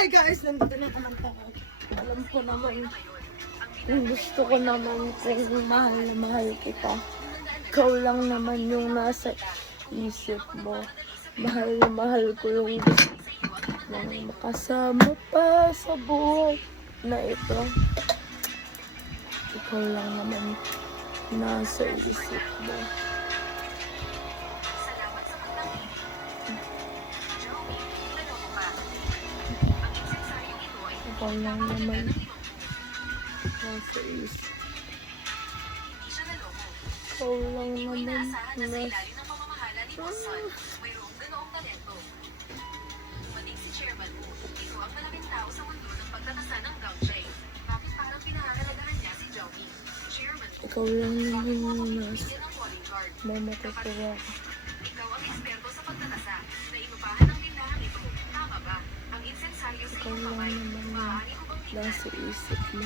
Hi guys, nandito na naman tayo. Alam ko naman, gusto ko naman kung mahal na mahal kita. Ikaw lang naman yung nasa isip mo. Mahal na mahal ko yung gusto nang makasama pa sa buhay na ito. Ikaw lang naman nasa isip mo. Ikaw lang naman nasa isip. Ikaw lang naman nasa mayroong ganoong talento. Mating si Chairman mo, ito ang malaking tao sa mundo ng pagtatasa ng gauntry. Bakit parang pinahahalagahan niya si Joey? Chairman mo, ikaw lang naman nasa bigyan ng calling card. may matatawa ka. Ikaw ang eksperto sa pagtatasa na inupahan ng tindahan ito. Tama ba? Ang insensaryo sa Ikaw iyong lang kamay, naman maaari ko bang tingnan? nasa isip mo.